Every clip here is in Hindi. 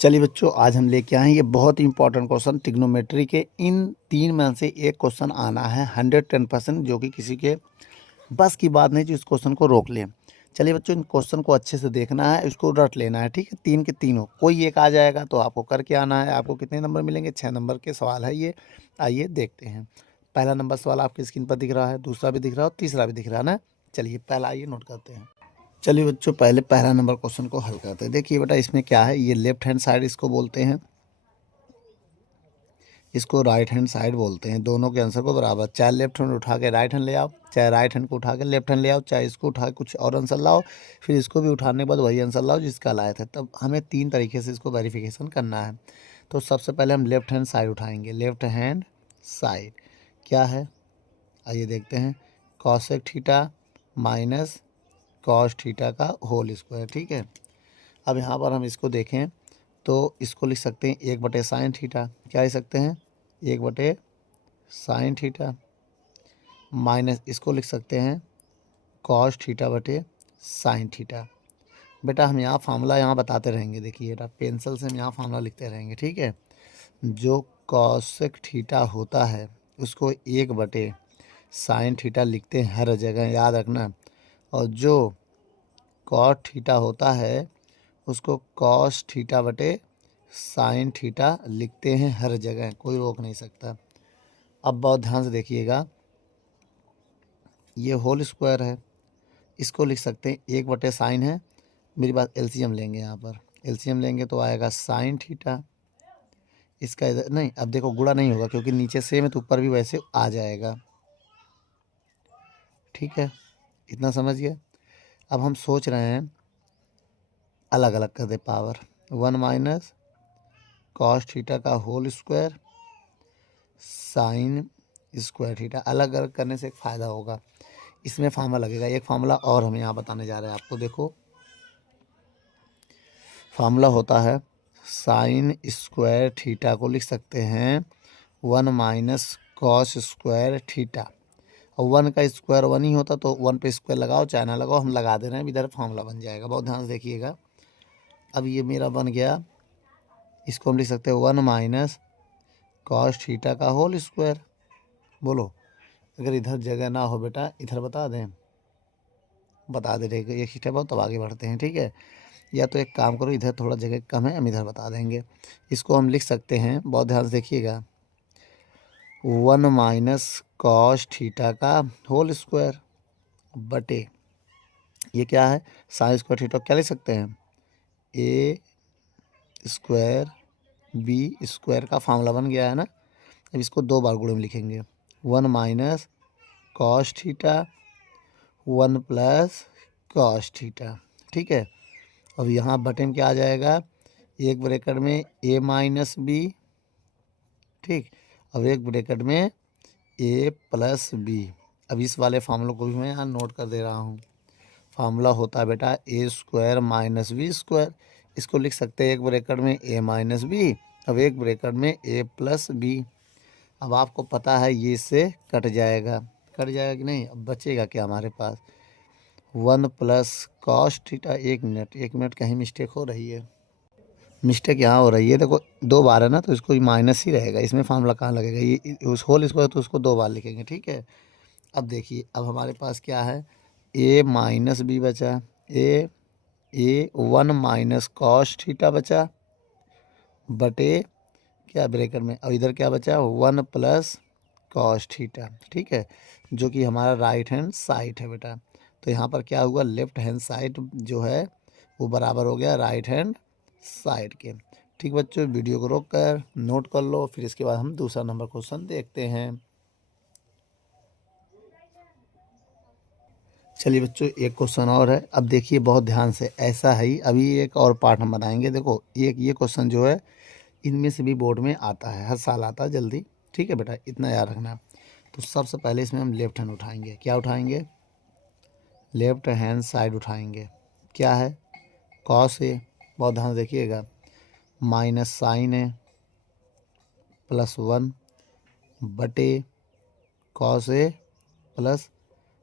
चलिए बच्चों, आज हम लेके आए हैं ये बहुत ही इंपॉर्टेंट क्वेश्चन ट्रिग्नोमेट्री के। इन तीन में से एक क्वेश्चन आना है 110%, जो कि किसी के बस की बात नहीं जो इस क्वेश्चन को रोक ले। चलिए बच्चों, इन क्वेश्चन को अच्छे से देखना है, इसको रट लेना है, ठीक है। तीन के तीनों कोई एक आ जाएगा तो आपको करके आना है। आपको कितने नंबर मिलेंगे? 6 नंबर के सवाल है ये। आइए देखते हैं। पहला नंबर सवाल आपकी स्क्रीन पर दिख रहा है, दूसरा भी दिख रहा है और तीसरा भी दिख रहा है ना। चलिए पहला आइए नोट करते हैं। चलिए बच्चों, पहले पहला नंबर क्वेश्चन को हल करते हैं। देखिए बेटा, इसमें क्या है, ये लेफ्ट हैंड साइड इसको बोलते हैं, इसको राइट हैंड साइड बोलते हैं। दोनों के आंसर को बराबर, चाहे लेफ्ट हैंड उठा के राइट हैंड ले आओ, चाहे राइट हैंड को उठा के लेफ्ट हैंड ले आओ, चाहे इसको उठा के कुछ और आंसर लाओ, फिर इसको भी उठाने के बाद वही आंसर लाओ जिसका लाए थे। तब हमें तीन तरीके से इसको वेरिफिकेशन करना है। तो सबसे पहले हम लेफ्ट हैंड साइड उठाएंगे। लेफ्ट हैंड साइड क्या है, आइए देखते हैं। Cosec theta minus cos theta का होल स्क्वायर, ठीक है। अब यहाँ पर हम इसको देखें तो इसको लिख सकते हैं 1/sin थीटा। क्या लिख सकते हैं? 1/sin थीटा माइनस इसको लिख सकते हैं कॉस थीटा बटे साइन थीटा। बेटा हम यहाँ फार्मूला यहाँ बताते रहेंगे। देखिए बेटा, पेंसिल से हम यहाँ फार्मूला लिखते रहेंगे, ठीक है। जो कॉसेक थीटा होता है उसको 1/sin थीटा लिखते हैं हर जगह, याद रखना। और जो कॉट थीटा होता है उसको कॉस थीटा बटे साइन थीटा लिखते हैं हर जगह, कोई रोक नहीं सकता। अब बहुत ध्यान से देखिएगा, ये होल स्क्वायर है, इसको लिख सकते हैं 1/sin है। मेरी बात, एलसीएम लेंगे, यहाँ पर एलसीएम लेंगे तो आएगा साइन थीटा। इसका इधर नहीं, अब देखो गुणा नहीं होगा क्योंकि नीचे सेम है तो ऊपर भी वैसे आ जाएगा, ठीक है। इतना समझिए। अब हम सोच रहे हैं अलग अलग कर दे पावर। 1 माइनस कॉस थीटा का whole square sine square theta. अलग अलग करने से एक फ़ायदा होगा, इसमें फार्मूला लगेगा। एक फार्मूला और हम यहाँ बताने जा रहे हैं आपको। देखो फार्मूला होता है साइन स्क्वायर थीटा को लिख सकते हैं 1 माइनस कॉस स्क्वायर थीटा। और 1 का स्क्वायर 1 ही होता तो 1 पे स्क्वायर लगाओ चाहे ना लगाओ, हम लगा दे रहे हैं, इधर फार्मूला बन जाएगा। बहुत ध्यान से देखिएगा। अब ये मेरा बन गया, इसको हम लिख सकते हैं 1 माइनस कॉस थीटा का होल स्क्वायर। बोलो, अगर इधर जगह ना हो बेटा, इधर बता दें, बता दे रहे एक स्टेप हो तब आगे बढ़ते हैं, ठीक है। या तो एक काम करो, इधर थोड़ा जगह कम है, हम इधर बता देंगे। इसको हम लिख सकते हैं, बहुत ध्यान से देखिएगा, 1 माइनस कॉस थीटा का होल स्क्वायर बटे, ये क्या है, साइन स्क्वायर थीटा। क्या लिख सकते हैं? ए स्क्वायर बी स्क्वायर का फार्मूला बन गया है ना। अब इसको 2 बार गुणे में लिखेंगे, 1 minus cos theta 1 plus cos theta, ठीक है। अब यहाँ बटे में क्या आ जाएगा, एक ब्रैकेट में ए माइनस बी, ठीक। अब एक ब्रैकेट में ए प्लस बी। अब इस वाले फार्मूला को भी मैं यहाँ नोट कर दे रहा हूँ। फार्मूला होता है बेटा ए स्क्वायर माइनस बी स्क्वायर। इसको लिख सकते हैं एक ब्रैकेट में ए माइनस बी, अब एक ब्रैकेट में ए प्लस बी। अब आपको पता है ये इससे कट जाएगा, कट जाएगा कि नहीं। अब बचेगा क्या हमारे पास, 1 प्लस कॉस थीटा। एक मिनट कहीं मिस्टेक हो रही है, मिस्टेक यहाँ हो रही है। देखो 2 बार है ना तो इसको माइनस ही रहेगा, इसमें फार्मूला कहाँ लगेगा, ये उस होल स्क्वायर तो उसको 2 बार लिखेंगे, ठीक है। अब देखिए, अब हमारे पास क्या है, ए माइनस बी बचा, ए 1 माइनस कॉस थीटा बचा बटे क्या ब्रैकेट में, और इधर क्या बचा, 1 प्लस कॉस थीटा, ठीक है, जो कि हमारा राइट हैंड साइड है बेटा। तो यहाँ पर क्या हुआ, लेफ्ट हैंड साइड जो है वो बराबर हो गया राइट हैंड साइड के। ठीक बच्चों, वीडियो को रोक कर नोट कर लो, फिर इसके बाद हम दूसरा नंबर क्वेश्चन देखते हैं। चलिए बच्चों, एक क्वेश्चन और है। अब देखिए बहुत ध्यान से, ऐसा है अभी एक और पार्ट हम बनाएंगे। देखो एक ये क्वेश्चन जो है इनमें से भी बोर्ड में आता है, हर साल आता है जल्दी, ठीक है बेटा, इतना याद रखना। तो सबसे पहले इसमें हम लेफ्ट हैंड उठाएंगे। क्या उठाएंगे? लेफ्ट हैंड साइड उठाएंगे। क्या है, कॉस है, बहुत ध्यान से देखिएगा, माइनस साइन है +1 बटे कॉस ए प्लस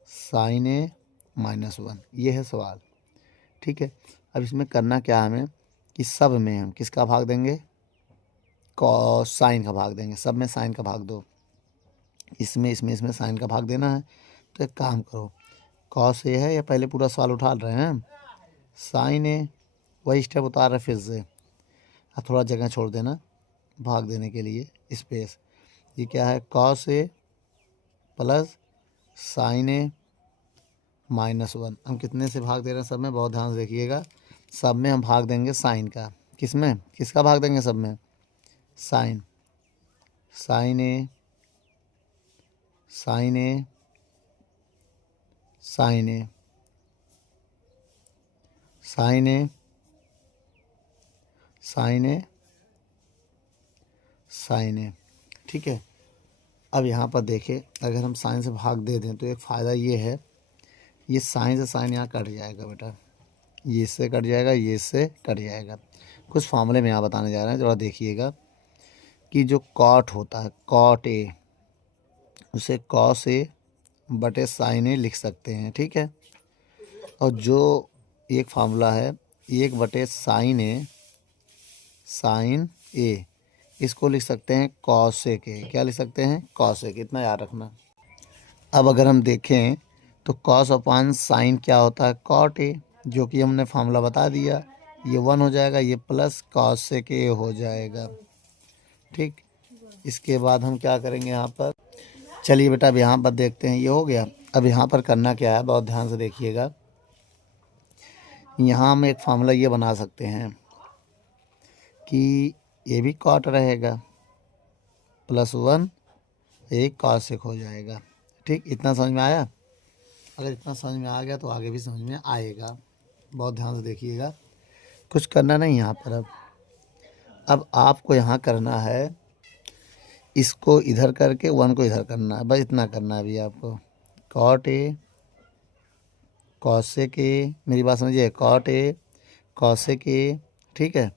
साइन ए -1। ये है सवाल, ठीक है। अब इसमें करना क्या है हमें, कि सब में हम किसका भाग देंगे, कॉस साइन का भाग देंगे। सब में साइन का भाग दो, इसमें साइन का भाग देना है। तो एक काम करो, कॉस ए है या पहले पूरा सवाल उठा रहे हैं, साइन ए, वही स्टेप उतार रहे फिर से। अब थोड़ा जगह छोड़ देना भाग देने के लिए, स्पेस। ये क्या है, कॉस ए प्लस साइन ए -1। हम कितने से भाग दे रहे हैं सब में, बहुत ध्यान से देखिएगा। सब में हम भाग देंगे साइन का, किस में, किसका भाग देंगे सब में, साइन। साइन ए साइन ए साइन ए साइन ए साइन ए साइन ए, ठीक है। अब यहाँ पर देखें, अगर हम साइन से भाग दे दें तो एक फ़ायदा ये है, ये साइन से साइन यहाँ कट जाएगा बेटा, ये इससे कट जाएगा, ये इससे कट जाएगा। कुछ फार्मूले में यहाँ बताने जा रहे हैं, थोड़ा देखिएगा कि जो कॉट होता है, कॉट ए, उसे कॉस ए बटे साइन ए लिख सकते हैं, ठीक है। और जो एक फार्मूला है 1/sin ए, इसको लिख सकते हैं कॉसेक ए। क्या लिख सकते हैं, कॉसेक। इतना याद रखना। अब अगर हम देखें तो कॉस अपान साइन क्या होता है, कॉट ए, जो कि हमने फार्मूला बता दिया। ये 1 हो जाएगा, ये प्लस कॉसेक ए हो जाएगा, ठीक। इसके बाद हम क्या करेंगे यहाँ पर, चलिए बेटा अब यहाँ पर देखते हैं, ये हो गया। अब यहाँ पर करना क्या है, बहुत ध्यान से देखिएगा। यहाँ हम एक फार्मूला ये बना सकते हैं कि ये भी कॉट रहेगा, +1 एक कॉसेक हो जाएगा, ठीक। इतना समझ में आया। अगर इतना समझ में आ गया तो आगे भी समझ में आएगा। बहुत ध्यान से देखिएगा, कुछ करना नहीं यहाँ पर। अब आपको यहाँ करना है, इसको इधर करके 1 को इधर करना है, बस इतना करना है अभी आपको। कॉट ए कॉसेक ए, मेरी बात समझिए, कॉट ए कॉसेक ए, ठीक है,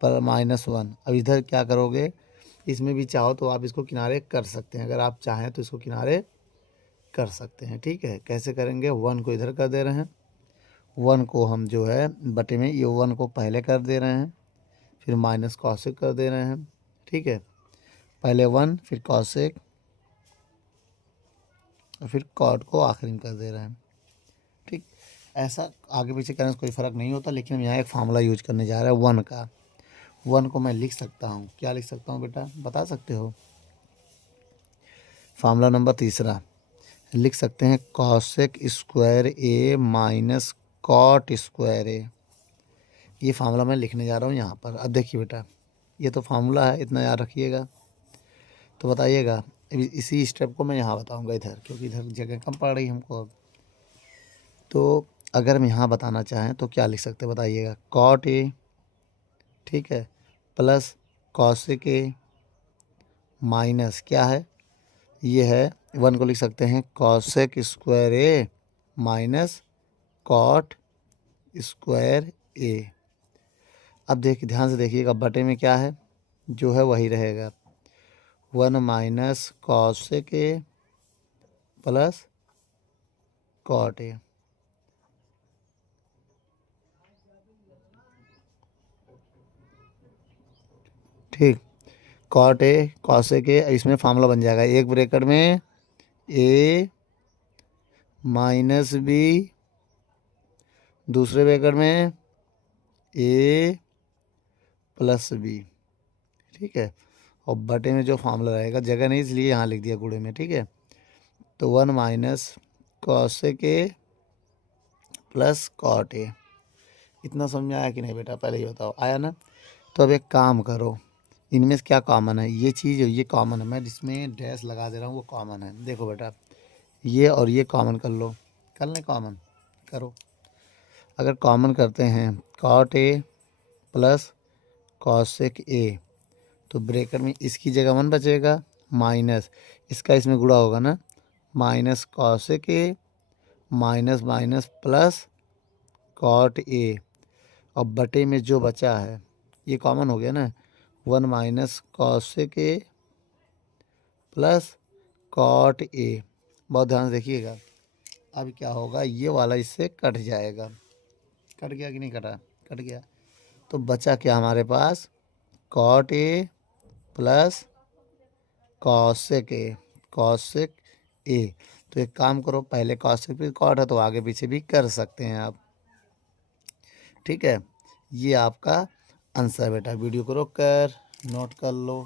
पर -1। अब इधर क्या करोगे, इसमें भी चाहो तो आप इसको किनारे कर सकते हैं, अगर आप चाहें तो इसको किनारे कर सकते हैं, ठीक है। कैसे करेंगे, 1 को इधर कर दे रहे हैं, 1 को हम जो है बटे में, ये 1 को पहले कर दे रहे हैं, फिर माइनस कॉसेक कर दे रहे हैं, ठीक है। पहले 1 फिर कॉसेक और फिर कॉट को आखिरी में कर दे रहे हैं, ठीक। ऐसा आगे पीछे करने से कोई फ़र्क नहीं होता, लेकिन हम यहाँ एक फार्मूला यूज करने जा रहे हैं 1 का। 1 को मैं लिख सकता हूँ, क्या लिख सकता हूँ बेटा, बता सकते हो। फार्मूला नंबर 3 लिख सकते हैं, कॉसेक स्क्वायर ए माइनस कॉट स्क्वायर ए। ये फार्मूला मैं लिखने जा रहा हूँ यहाँ पर। अब देखिए बेटा, ये तो फार्मूला है, इतना याद रखिएगा। तो बताइएगा, इसी स्टेप को मैं यहाँ बताऊँगा इधर, क्योंकि इधर जगह कम पड़ रही हमको अब। तो अगर हम यहाँ बताना चाहें तो क्या लिख सकते हैं, बताइएगा। कॉट ए, ठीक है, प्लस कॉसेक ए माइनस क्या है, ये है 1 को लिख सकते हैं कॉसेक स्क्वायर ए माइनस कॉट स्क्वायर ए। अब देखिए, ध्यान से देखिएगा, बटे में क्या है, जो है वही रहेगा, 1 minus cosec A plus cot A, ठीक। कॉट ए कॉसेक ए, इसमें फार्मूला बन जाएगा, एक ब्रैकेट में ए माइनस बी, दूसरे ब्रैकेट में ए प्लस बी, ठीक है। और बटे में जो फार्मूला रहेगा, जगह नहीं इसलिए यहाँ लिख दिया गुणे में, ठीक है। तो 1 minus cosec A plus cot A. इतना समझ में आया कि नहीं बेटा, पहले ही बताओ, आया ना। तो अब एक काम करो, इनमें से क्या कॉमन है, ये चीज़ ये कॉमन है, मैं जिसमें डैश लगा दे रहा हूँ वो कॉमन है। देखो बेटा, ये और ये कॉमन कर लो, कर लें कॉमन, करो। अगर कॉमन करते हैं cot A plus cosec A, तो ब्रैकेट में इसकी जगह 1 बचेगा, माइनस इसका इसमें गुणा होगा ना, minus cosec A minus minus plus cot A, और बटे में जो बचा है ये कॉमन हो गया ना, 1 minus cosec A plus cot A. बहुत ध्यान से देखिएगा, अब क्या होगा, ये वाला इससे कट जाएगा। कट गया कि नहीं कटा, कट गया। तो बचा क्या हमारे पास, cot A plus cosec A, cosec A. तो एक काम करो, पहले कॉसेक फिर कॉट है तो आगे पीछे भी कर सकते हैं आप, ठीक है। ये आपका आंसर बेटा। वीडियो को रोक कर नोट कर लो।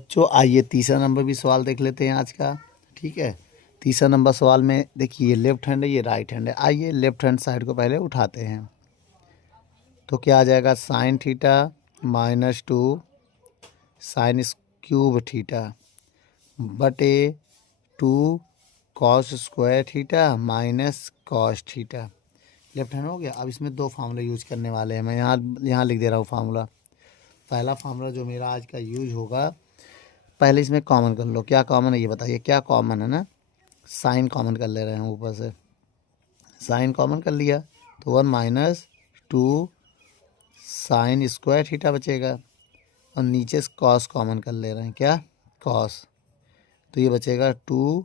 बच्चों आइए तीसरा नंबर भी सवाल देख लेते हैं आज का, ठीक है। तीसरा नंबर सवाल में देखिए, ये लेफ्ट हैंड है, ये राइट हैंड है। आइए लेफ्ट हैंड साइड को पहले उठाते हैं। तो क्या आ जाएगा, sine theta minus 2 sine cube theta बटे 2 cos square theta minus cos theta. Left hand हो गया। अब इसमें दो फार्मूला यूज करने वाले हैं। मैं यहाँ लिख दे रहा हूँ फार्मूला। पहला फार्मूला जो मेरा आज का यूज होगा, पहले इसमें कॉमन कर लो। क्या कॉमन है ये बताइए, क्या कॉमन है ना, साइन कॉमन कर ले रहे हैं ऊपर से। साइन कॉमन कर लिया तो 1 माइनस 2 साइन स्क्वायर थीटा बचेगा, और नीचे से कॉस कॉमन कर ले रहे हैं, क्या कॉस। तो ये बचेगा 2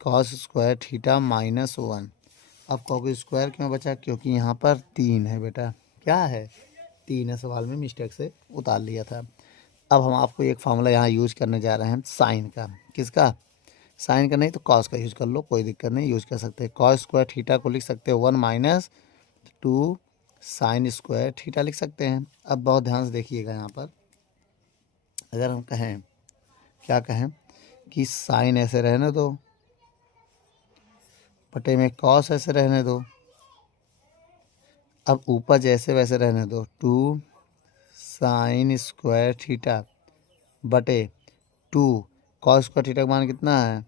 कॉस स्क्वायर थीटा माइनस 1। अब कहोगे स्क्वायर क्यों बचा, क्योंकि यहाँ पर 3 है बेटा। क्या है, 3 है, सवाल में मिस्टेक से उतार लिया था। अब हम आपको एक फार्मूला यहाँ यूज करने जा रहे हैं साइन का। किसका, साइन का नहीं तो कॉस का यूज कर लो, कोई दिक्कत नहीं, यूज कर सकते हैं। कॉस स्क्वायर थीटा को लिख सकते हो 1 माइनस 2 साइन स्क्वायर थीटा लिख सकते हैं। अब बहुत ध्यान से देखिएगा, यहाँ पर अगर हम कहें, क्या कहें कि साइन ऐसे रहने दो, बटे में कॉस ऐसे रहने दो, अब ऊपर जैसे वैसे रहने दो, 2 साइन स्क्वायर थीटा बटे 2 कॉस स्क्वायर थीटा का मान कितना है,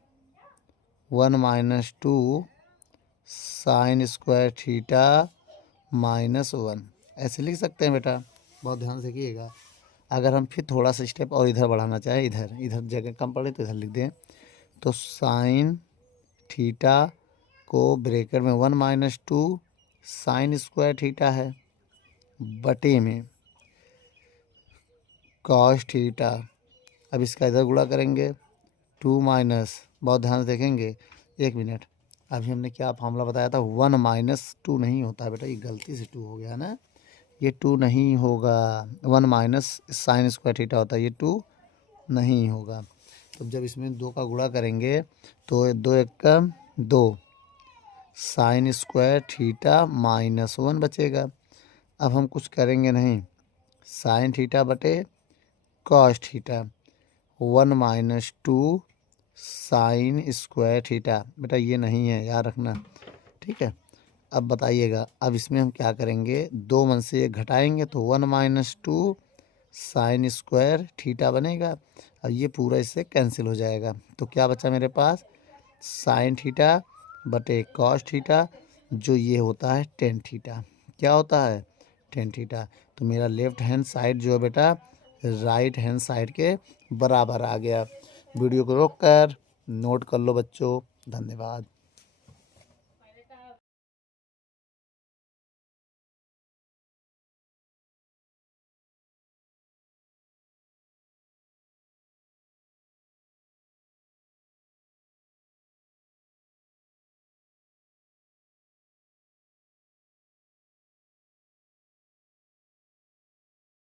1 minus 2 sign square theta minus 1, ऐसे लिख सकते हैं बेटा। बहुत ध्यान से देखिएगा। अगर हम फिर थोड़ा सा स्टेप और इधर बढ़ाना चाहें, इधर इधर जगह कम पड़े तो इधर लिख दें, तो साइन थीटा को ब्रैकेट में 1 माइनस 2 साइन स्क्वायर थीटा है, बटे में कॉस थीटा। अब इसका इधर गुणा करेंगे, 2 माइनस, बहुत ध्यान से देखेंगे, 1 मिनट, अभी हमने क्या फार्मूला बताया था, 1 माइनस 2 नहीं होता है बेटा, ये गलती से 2 हो गया ना, ये 2 नहीं होगा। 1 माइनस साइन स्क्वायर थीटा होता है, ये 2 नहीं होगा। तो जब इसमें 2 का गुणा करेंगे तो 2 एक का 2 साइन स्क्वायर थीटा माइनस 1 बचेगा। अब हम कुछ करेंगे नहीं, साइन थीटा बटे cos theta, 1 minus 2 sign square theta, बेटा ये नहीं है, याद रखना, ठीक है। अब बताइएगा, अब इसमें हम क्या करेंगे, 2 में से 1 घटाएंगे तो 1 माइनस 2 साइन स्क्वायर थीटा बनेगा। अब ये पूरा इससे कैंसिल हो जाएगा, तो क्या बचा मेरे पास, साइन थीटा बटे कॉस थीटा, जो ये होता है टेन थीटा। क्या होता है, टेन थीटा। तो मेरा लेफ्ट हैंड साइड जो है बेटा राइट हैंड साइड के बराबर आ गया। वीडियो को रोक कर नोट कर लो बच्चों, धन्यवाद।